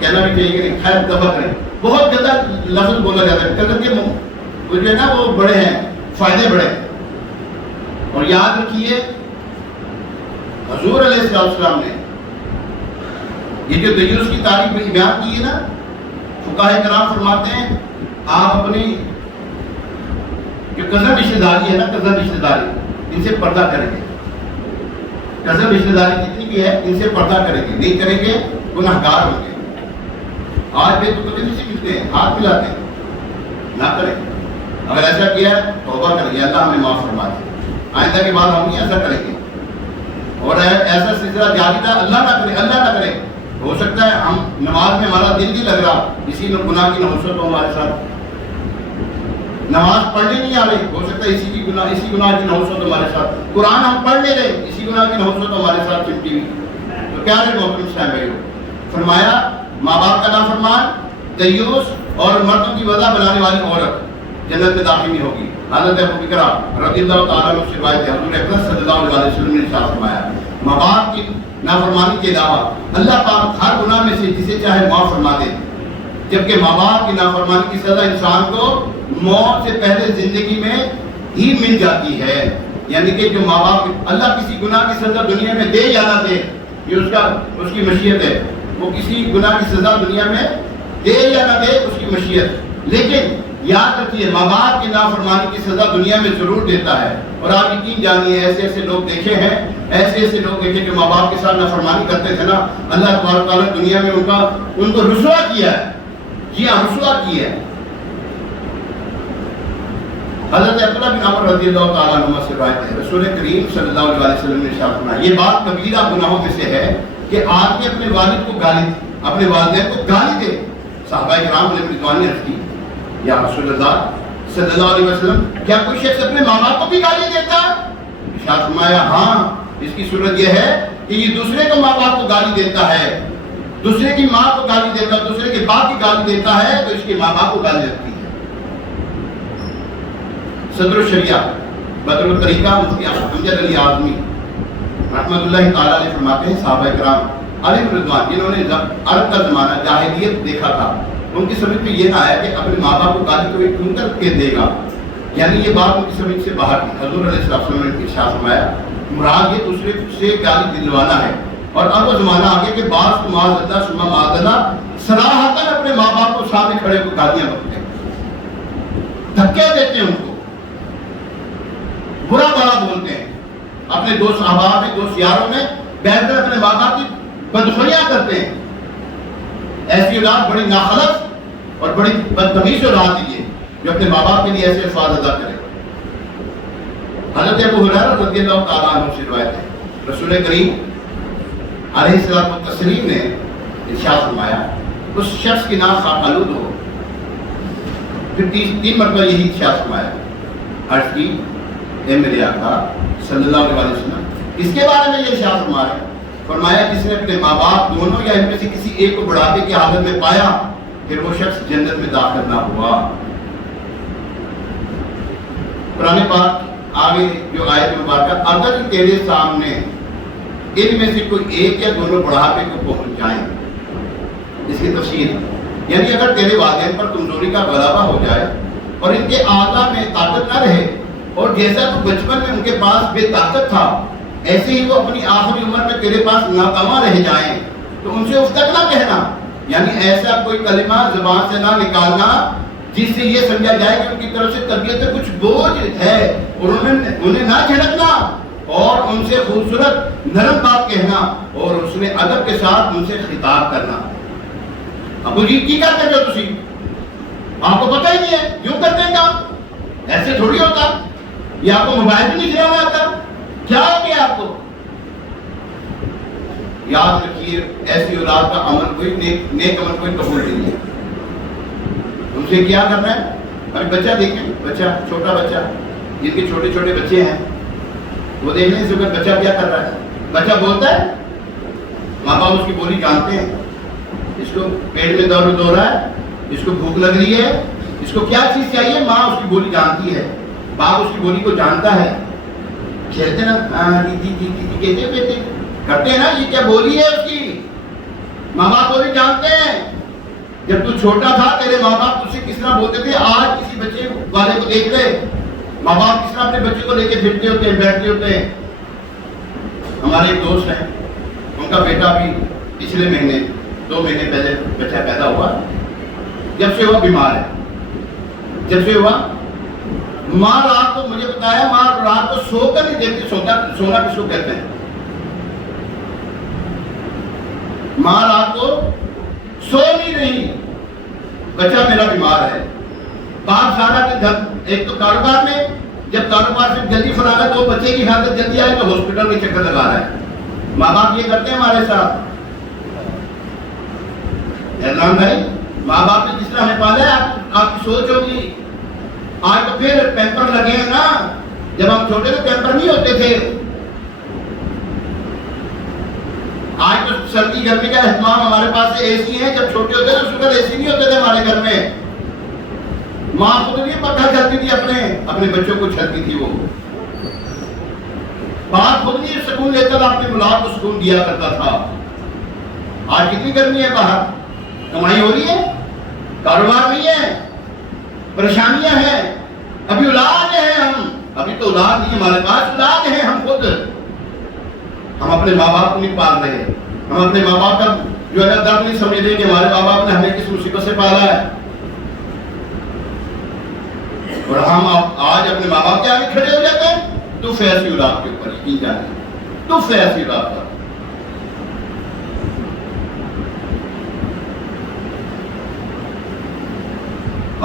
کہنا بھی چاہیے کہ خیر دفع کریں، بہت گندا لفظ بولا جاتا ہے کزن کے، وہ جو ہے نا وہ بڑے ہیں، فائدے بڑے ہیں۔ اور یاد رکھیے حضور علیہ السلام نے یہ جو دیوس کی تعریف بیان کی ہے نا، فقہاء کرام فرماتے ہیں آپ اپنی جو کزن رشتہ داری ہے نا، کزن رشتہ داری، ان سے پردہ کریں گے، کزن رشتہ داری جتنی بھی ہے ان سے پردہ کریں گے، نہیں کریں گے گناہ گار ہوں گے۔ آج بے تکلفی سے ملتے ہیں، ہاتھ ملاتے ہیں، نہ کریں، اگر ایسا کیا ہے توبہ کریں گے، اللہ ہمیں معاف فرما دے، آئندہ کے بعد ہم نہیں ایسا کریں گے، اور ایسا سلسلہ جاری تھا اللہ نہ کرے، اللہ نہ کرے۔ ہو سکتا ہے ہم نماز میں ہمارا دل نہیں لگ رہا، اسی میں گناہ کی نحوست ہو ہمارے ساتھ، نماز پڑھنے نہیں آ رہی، ہو سکتا ہے اسی گناہ کی نحوست ہمارے ساتھ، قرآن ہم پڑھ لے رہے، اسی گناہ کی نحوست ہمارے ساتھ چمٹی ہوئی۔ تو کیا ہے محترم اسلام بھائیو، فرمایا ماں باپ کا نافرمان، دیوس اور مردوں کی وضع بنانے والی عورت جنت میں داخل نہیں ہوگی۔ حضرت ابو بکر رضی اللہ تعالیٰ عنہ سے روایت ہے، حضور اکرم صلی اللہ علیہ وسلم نے ارشاد فرمایا ماں باپ کی نافرمانی کے علاوہ اللہ پاک ہر گناہ میں سے جسے چاہے معاف فرما دے، جبکہ ماں باپ کی نافرمانی کی سزا انسان کو موت سے پہلے زندگی میں ہی مل جاتی ہے، یعنی کہ جو ماں باپ، اللہ کسی گناہ کی سزا دنیا میں دے یا نہ دے یہ اس کی مشیت ہے، وہ کسی گناہ کی سزا دنیا میں دے یا نہ دے اس کی مشیت، لیکن یاد رکھیے ماں باپ کی نافرمانی کی سزا دنیا میں ضرور دیتا ہے۔ اور آپ یقین جانیے ایسے لوگ دیکھے ہیں، ایسے لوگ دیکھے جو ماں باپ کے ساتھ نافرمانی کرتے تھے نا، اللہ تبارک تعالیٰ دنیا میں ان کو رسوا کیا ہے، جی ہاں رسوا کی ہے۔ حضرت عبداللہ بن عمر رضی اللہ تعالیٰ عنہ سے روایت ہے، رسول کریم صلی اللہ علیہ وسلم نے ارشاد فرمایا، یہ بات کبیرہ گناہوں میں سے ہے کہ آدمی اپنے والد کو گالی، اپنے والدین کو گالی دے۔ صحابہ کرام علیہ رضوان نے عرض کی یا رسول اللہ صلی اللہ علیہ وسلم، کیا کوئی شخص اپنے ماں باپ کو بھی گالی دیتا؟ ارشاد فرمایا ہاں، اس کی صورت یہ ہے کہ یہ دوسرے کو ماں باپ کو گالی دیتا ہے، دوسرے کی ماں کو گالی دیتا ہے، دوسرے کے باپ کی گالی دیتا ہے تو اس کے ماں باپ کو گالی دیتی ہے۔ صدر الشریعہ بدر الطریقہ مفتی امجد علی اعظمی رحمۃ اللہ تعالیٰ علیہ فرماتے ہیں صحابہ کرام علیہ رضوان جنہوں نے عرب کا زمانہ جاہلیت دیکھا تھا، ان کی سمجھ میں یہ نہ آیا کہ اپنے ماں باپ کو گالی کوئی کیوں کر کے دے گا، یعنی یہ بات ان کی سمجھ سے باہر تھی۔ حضور علیہ السلام نے ارشاد فرمایا مراد یہ دوسرے سے گالی دلوانا ہے، اور اب وہ زمانہ آگے کہ بعض کو معاذ اللہ ثم معاذ اللہ صراحتاً اپنے ماں باپ کو سامنے کھڑے کو گالیاں بکتے ہیں، دھکے دیتے ہیں، ان کو برا بڑا بولتے ہیں، اپنے دوست احباب میں، دوست یاروں میں بیٹھ کر اپنے ماں باپ کی بدخویاں کرتے ہیں۔ ایسی اولاد بڑی ناخلق اور بڑی بدتمیز اولاد ہے یہ، جو اپنے ماں باپ کے لیے ایسے الفاظ ادا کرے۔ حضرت ابو ہریرہ رضی اللہ تعالیٰ عنہ سے روایت ہے، رسول کریم علیہ الصلوۃ والتسلیم نے ارشاد فرمایا اس شخص کی ناک خاک آلود ہو، پھر 3 مرتبہ یہی ارشاد فرمایا، عرض کی اے میرے آقا صلی اللہ علیہ وسلم اس کے بارے میں یہ ارشاد فرمایا جس نے اپنے ماں باپ دونوں یا ان میں سے کسی ایک کو بڑھاپے کی حالت میں پایا پھر وہ شخص جنت میں داخل نہ ہوا۔ قرآن پاک آگے جو آیت مبارکہ، اگر تیرے سامنے ان میں سے کوئی ایک یا دونوں بڑھاپے کو پہنچ جائیں، اس کی تفسیر یعنی اگر تیرے والدین پر کمزوری کا غلبہ ہو جائے اور ان کے اعضاء میں طاقت نہ رہے، اور جیسا تو بچپن میں ان کے پاس بے طاقت تھا، ایسے ہی وہ اپنی آخری عمر میں تیرے پاس ناتواں رہ جائیں، تو ان سے اف تک نہ کہنا، یعنی ایسا کوئی کلمہ زبان سے نہ نکالنا جس سے یہ سمجھا جائے کہ ان کی طرف سے طبیعت میں کچھ بوجھ ہے، اور انہیں نہ جھڑکنا، اور ان سے خوبصورت نرم بات کہنا، اور اس میں ادب کے ساتھ ان سے خطاب کرنا۔ ابو جی کی کرتے جو تسی آپ کو پتہ ہی نہیں ہے، یوں کرتے ہیں کام، ایسے تھوڑی ہوتا، یہ آپ کو موبائل بھی نہیں چلانا آتا، کیا ہو گیا آپ کو؟ یاد رکھیے ایسی اولاد کا عمل کوئی نیک عمل کوئی قبول نہیں ہے۔ ان سے کیا کرنا ہے؟ ابھی بچہ دیکھیں، بچہ چھوٹا بچہ، جن کے چھوٹے چھوٹے بچے ہیں وہ دیکھ لیں اس وقت بچہ کیا کر رہا ہے۔ بچہ بولتا ہے، ماں باپ اس کی بولی جانتے ہیں، اس کو پیٹ میں درد ہو رہا ہے، اس کو بھوک لگ رہی ہے، اس کو کیا چیز چاہیے، ماں اس کی بولی جانتی ہے، باپ اس کی بولی کو جانتا ہے، کہتے نا جی کہتے بیٹے کرتے ہیں نا، یہ کیا بولی ہے اس کی، ماں باپ بولی جانتے ہیں۔ جب تو چھوٹا تھا تیرے ماں باپ تجھ سے کس طرح بولتے تھے، آج کسی بچے والے کو دیکھ لے، ماں باپ کس طرح اپنے بچے کو لے کے پھرتے ہوتے ہیں، بیٹھتے ہوتے ہیں۔ ہمارے ایک دوست ہیں، ان کا بیٹا بھی پچھلے مہینے 2 مہینے پہلے بچہ پیدا ہوا، جب سے وہ بیمار ہے، جب سے ہوا ماں رات کو مجھے بتایا، ماں رات کو سو کر نہیں دیکھتی، سونا کس کو کہتے ہیں، ماں رات کو سو نہیں رہی، بچہ میرا بیمار ہے، باپ سارا دن گھر، ایک تو کاروبار میں، جب کاروبار سے جلدی فراغت ہو، بچے کی حالت جلدی آئے تو ہاسپٹل میں چکر لگا رہا ہے۔ ماں باپ یہ کرتے ہیں ہمارے ساتھ، احترام بھائی، ماں باپ نے جس طرح ہمیں پالا ہے، آپ کی سوچ ہوگی۔ آج تو پھر پیمپر لگے ہیں نا، جب ہم چھوٹے تو پیمپر نہیں ہوتے تھے، آج تو سردی گرمی کا اہتمام، ہمارے پاس اے سی ہے، جب چھوٹے ہوتے تھے اس وقت اے سی نہیں ہوتے تھے ہمارے گھر میں، ماں خود نہیں پکا کرتی تھی، اپنے بچوں کو چھلتی تھی، وہ باپ خود نہیں سکون لیتا تھا، اپنے اولاد کو سکون دیا کرتا تھا۔ آج کتنی گرمی ہے، باہر کمائی ہو رہی ہے، کاروبار نہیں ہے، پریشانیاں ہیں، ابھی اولاد ہیں ہم، ابھی تو اولاد نہیں ہمارے پاس، اولاد ہیں ہم خود، ہم اپنے ماں باپ کو نہیں پال رہے، ہم اپنے ماں باپ کا جو ہے درد نہیں سمجھ رہے کہ ہمارے ماں باپ نے ہمیں کس مصیبت سے پالا ہے، اور ہم آج اپنے ماں باپ کے آگے کھڑے ہو جاتے ہیں۔ دف ہے ایسی اولاد کے اوپر، یقین جانیں، دف ہے ایسی اولاد پر۔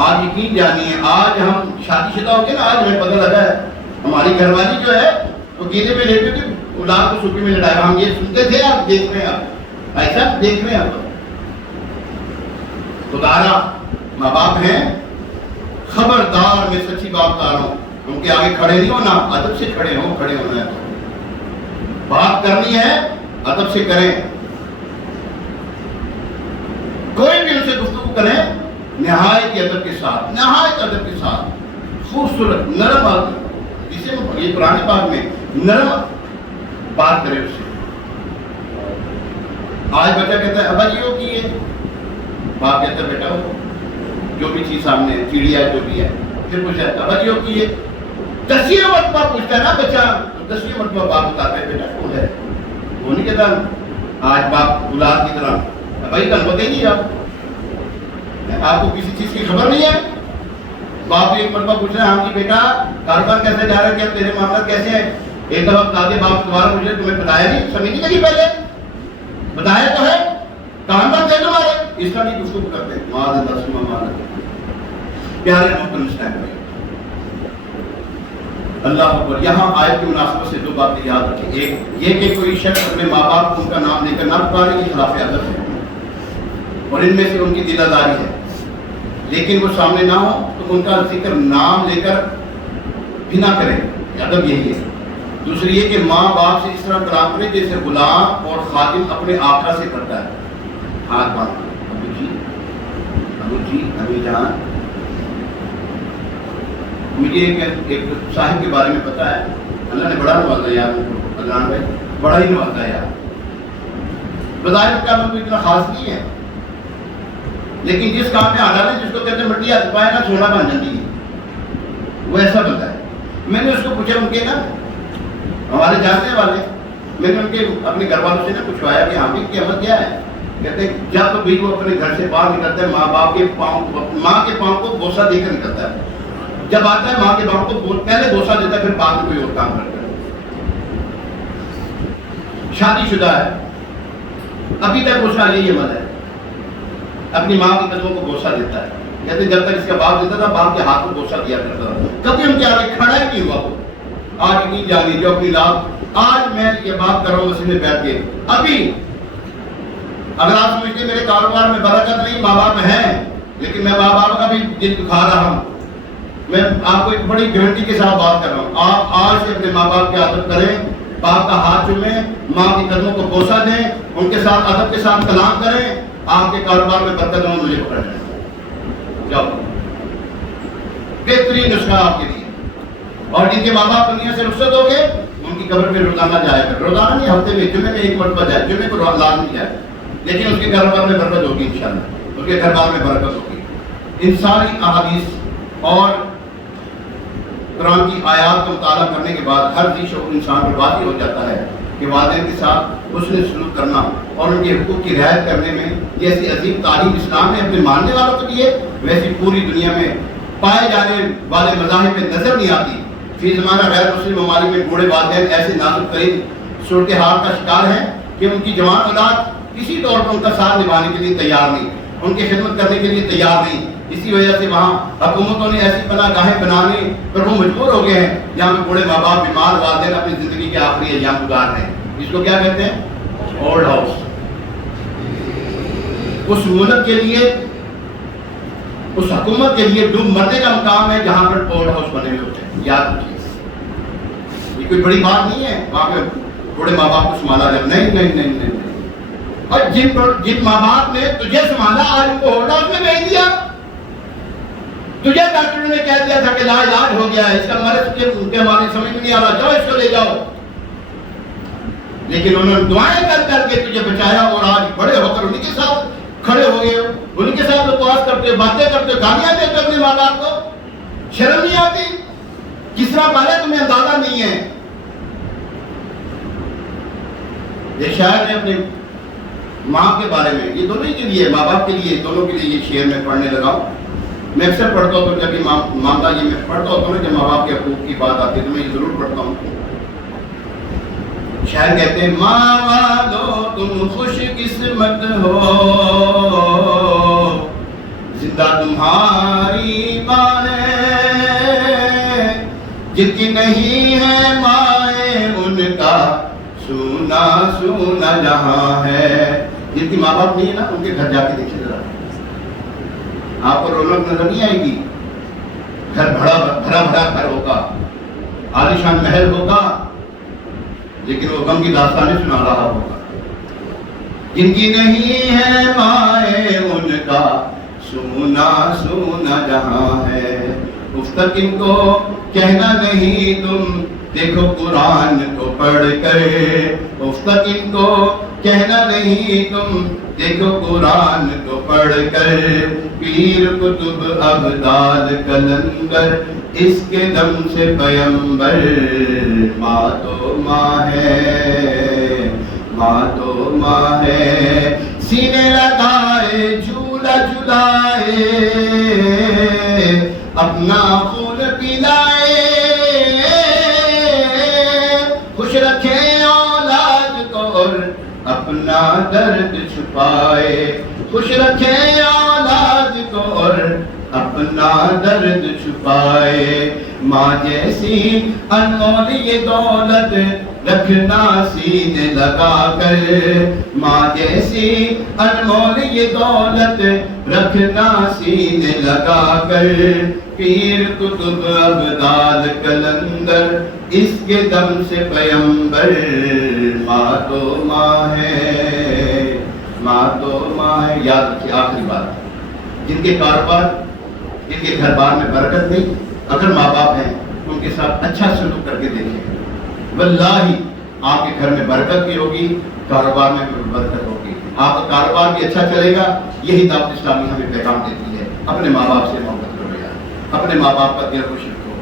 آج یقین جانیے، آج ہم شادی شدہ ہو کے نا، آج ہمیں پتہ لگا ہے ہماری گھر والی جو ہے وہ گیلے میں لیتے تھے، اولاد کو سوٹی میں لٹایا، ہم یہ سنتے تھے، آپ دیکھ رہے ہیں، آپ ایسا دیکھ رہے ہیں، آپ خدارا ماں باپ ہیں، خبردار میں سچی بات بتا رہا ہوں، ان کے آگے کھڑے نہیں ہونا، ادب سے کھڑے ہوں، کھڑے ہونا ہے، بات کرنی ہے ادب سے کریں، کوئی بھی ان سے گفتگو کریں نہایت ادب کے ساتھ، نہایت ادب کے ساتھ، خوبصورت نرم بات، جسے یہ قرآن پاک میں نرم بات کرے اس سے۔ آج بچہ کہتا ہے ابا جی وہ کی ہے، باپ کہتا ہے بیٹا وہ جو بھی چیز سامنے ہے، چڑیا ہے جو بھی ہے، پھر پوچھتا ہے ابا جی وہ کی ہے، 10 مرتبہ پوچھتا ہے نا بچہ، 10 مرتبہ باپ بتاتا ہے بیٹا کون ہے، وہ نہیں کہتا آج باپ اولاد کی طرح بھائی کل پتہ ہی نہیں آپ کو کسی چیز کی خبر نہیں ہے، باپ ایک مرتبہ پوچھ رہے ہیں ہاں جی بیٹا کاروبار کیسے جا رہا ہے، کیا تیرے معاملات کیسے ہیں، ایک دفعہ بتا دے باپ دوبارہ مجھے تمہیں بتایا نہیں، سمجھ نہیں لگی پہلے، بتایا تو ہے، کہاں پر تھے تمہارے، اس طرح کی گفتگو کرتے ہیں، معاذ اللہ سما معاذ اللہ۔ پیارے محترم اسلام بھائی، اللہ اکبر، یہاں آیت کی مناسبت سے 2 باتیں یاد رکھیں، ایک یہ کہ کوئی شخص اپنے ماں باپ کو ان کا نام لے کر نہ پکارے، یہ خلاف ادب ہے، اور ان میں سے ان کی دل آزاری ہے، لیکن وہ سامنے نہ ہو تو ان کا ذکر نام لے کر بھی نہ کریں، ادب یہی ہے۔ دوسری یہ کہ ماں باپ سے اس طرح کلام کرے جیسے غلام اور خادم اپنے آقا سے کرتا ہے، ہاتھ باندھ، ابو جی ابھی جان۔ مجھے ایک صاحب کے بارے میں پتا ہے، اللہ نے بڑا نوازا یار، عدنان بھائی بڑا ہی نوازا یار، بظاہر کا کوئی اتنا خاص نہیں ہے، لیکن جس کام میں آ ڈالے، جس کو کہتے ہیں مٹی ہاتھ پائے نا سونا بن جاتی ہے، وہ ایسا بندہ ہے. میں نے اس کو پوچھا, ان کے نا ہمارے جاننے والے, میں نے ان کے اپنے گھر والوں سے نا پوچھوایا کہ حامد کی عمل کیا ہے. کہتے ہیں جب بھی وہ اپنے گھر سے باہر نکلتا ہے ماں کے پاؤں کو بوسہ دے کر نکلتا ہے. جب آتا ہے ماں کے پاؤں کو پہلے بوسہ دیتا ہے, پھر بعد میں کوئی اور کام کرتا ہے. شادی شدہ ہے, ابھی تک بوسہ یہی عمل ہے, اپنی ماں کے قدموں کو بوسہ دیتا ہے. کہتے جب تک اس کا باپ دیتا تھا, باپ کے ہاتھ کو بوسہ دیا کرتا تھا, کبھی ان کے آگے کھڑا ہی نہیں ہوا. وہ آج اتنی جانی جو اپنی لات, آج میں یہ بات کر رہا ہوں مسجد میں بیٹھ کے. ابھی اگر آپ سمجھتے میرے کاروبار میں برکت نہیں, ماں باپ ہیں, لیکن میں ماں باپ کا بھی دل دکھا رہا ہوں. میں آپ کو ایک بڑی گارنٹی کے ساتھ بات کر رہا ہوں. آپ آج سے اپنے ماں باپ کی عادت کریں, باپ کا ہاتھ چومیں, ماں کے قدموں کو بوسہ دیں, ان کے ساتھ ادب کے ساتھ کلام کریں. آپ کے کاروبار میں برکت ہو, مجھے پکڑ جائیں. جاؤ, بہترین نسخہ آپ کے لیے. اور جن کے ماں باپ دنیا سے رخصت ہو گئے, ان کی قبر پہ روزانہ جایا کر. روزانہ نہیں, ہفتے میں, جمعے میں ایک مرتبہ جائے. جمعے کو لازمی جائے, لیکن اس کے گھر بار میں برکت ہوگی انشاءاللہ. اس کے گھر بار میں برکت ہوگی. ان ساری احادیث اور قرآن کی آیات کا مطالعہ کرنے کے بعد ہر ذی شعور انسان پر واضح ہو جاتا ہے کہ والدین کے ساتھ حسن سلوک کرنا اور ان کے حقوق کی رعایت کرنے میں جیسی عظیم تعلیم اسلام نے اپنے ماننے والوں کو دی ہے, ویسی پوری دنیا میں پائے جانے والے مذاہب میں نظر نہیں آتی. فی زمانہ غیر مسلم ممالک میں بوڑھے والدین ایسے نازک ترین صورتحال کا شکار ہیں کہ ان کی جوان اولاد کسی طور پر ان کا ساتھ نبھانے کے لیے تیار نہیں, ان کی خدمت کرنے کے لیے تیار نہیں. اسی وجہ سے وہاں حکومتوں نے ایسی پناہ گاہیں بنانے پر وہ مجبور ہو گئے ہیں جہاں پہ بوڑھے ماں باپ بیمار والدین اپنی زندگی کے آخری ایام گزار رہے ہیں. اس کو کیا کہتے ہیں؟ Old house. اس ملک کے لیے, اس حکومت کے لیے ڈوب مرنے کا مقام ہے جہاں پر اولڈ ہاؤس بنے ہوئے ہوتے ہیں. یاد رکھیے, یہ کوئی بڑی بات نہیں ہے وہاں پہ بوڑھے ماں باپ کو سنبھالا جائے. نہیں نہیں نہیں نہیں. اور جن ماں باپ نے تجھے سنبھالا, آج ان کو اولڈ ہاؤس میں بھیج دیا. تجھے ڈاکٹر نے کہہ دیا تھا کہ لا علاج ہو گیا ہے, اس کا مرض کے ہمارے سمجھ میں نہیں آ رہا, جاؤ اس کو لے جاؤ. لیکن انہوں نے دعائیں کر کر کے تجھے بچایا, اور آج بڑے ہو کر انہیں کے ساتھ کھڑے ہو گئے, انہیں کے ساتھ اپواس کرتے ہو, باتیں کرتے ہو, گالیاں دیتے ہو اپنے ماں باپ کو. شرم نہیں آتی؟ کس طرح پالے تمہیں اندازہ نہیں ہے. یہ شاعر نے اپنے ماں کے بارے میں, یہ دونوں ہی کے لیے, ماں باپ کے لیے, دونوں کے لیے یہ شعر میں پڑھنے لگا ہوں. میں اکثر پڑھتا ہوں تو جب یہ مانتا, یہ میں پڑھتا ہوں جب ماں باپ کے حقوق کی بات آتی ہے تو میں یہ ضرور پڑھتا ہوں. شاعر کہتے ہیں, ماں والو تم خوش قسمت ہو, زندہ تمہاری ماں ہے, جن کی نہیں ہے مائیں ان کا سونا سونا جہاں ہے. جن کی ماں باپ نہیں ہے نا, ان کے گھر جا کے دیکھیے ذرا, آپ کو رونق نظر نہیں آئے گی. گھر بھرا گھر ہوگا, عالیشان محل ہوگا, لیکن وہ غم کی داستانیں سنا رہا ہوگا. جن کی نہیں ہے مائیں ان کا سونا سونا جہاں ہے. افتق ان کو کہنا نہیں تم دیکھو قرآن کو پڑھ کر, افتق ان کو کہنا نہیں تم دیکھو قرآن کو پڑھ کر. پیر کتب ابدال کلندر اس کے دم سے پیمبر, ماں تو ماں ہے, ماں تو ماں ہے. سینے لگائے جھولا جھلائے, اپنا خون پلائے, خوش رکھے اولاد کو اور اپنا درد چھپائے. خوش رکھے اولاد کو اور اپنا درد چھپائے. ماں جیسی انمول یہ دولت رکھنا سینے لگا کر, ماں جیسی انمول یہ دولت رکھنا سینے لگا کر. پیر کتب ابدال کلندر اس کے دم سے پیمبر, ماں تو ماں ہے, ماں تو ماں ہے. یاد رکھیے آخری بات, جن کے کاروبار, جن کے گھر بار میں برکت نہیں, اگر ماں باپ ہیں ان کے ساتھ اچھا سلوک کر کے دیکھیں, واللہ آپ کے گھر میں برکت بھی ہوگی, کاروبار میں بھی برکت ہوگی, آپ کا کاروبار بھی اچھا چلے گا. یہی دعوت اسلامی ہمیں پیغام دیتی ہے. اپنے ماں باپ سے محبت کرو یار, اپنے ماں باپ کا دل خوش رکھو,